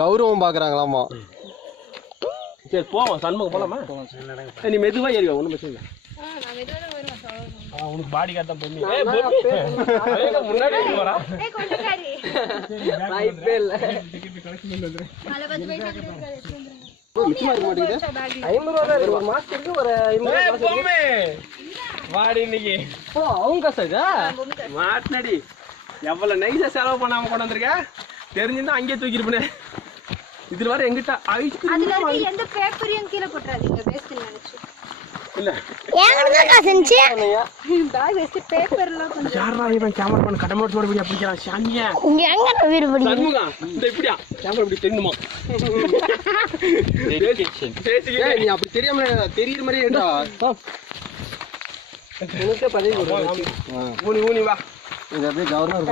கௌரவம் பாக்குறாங்களாமா. சரி போவோம், சண்முகம் போலாமா? நீ மெதுவா ஏறிவா, ஒன்றும் பிரச்சனை இல்லை. உனக்கு பாடி கார்டு தான் பொண்ணு. முன்னாடி வரா வாடி இன்னைக்கு அவங்க மாட்டினடி எவ்வளவு நைஸா செலவு பண்ணாம கொண்டு வந்திருக்க. தெரிஞ்சிருந்தா அங்கேயே தூக்கிருப்பேன். இதுல வர எங்கிட்ட எந்த பேப்பரையும் கீழே போட்டுறாதீங்க, வேஸ்ட் நினைச்சு. இல்ல ஏங்கடா செஞ்சே பேக் வேஸ்ட் பேப்பர்லாம் கொஞ்சம் யாரா இவன் கேமராமேன் கடமோட போடி அப்படிங்கறான் சாமியா. இங்க எங்கடா வீடு போடி சண்முகம் இந்த இப்படியா கேமரா இப்படி தெரியுமா? ஏய் நீ அப்படி தெரியாம தெரியுற மாதிரியே ஏடா. உனக்கு பதவி ஊனி வா. இது அப்படியே கவர்னர்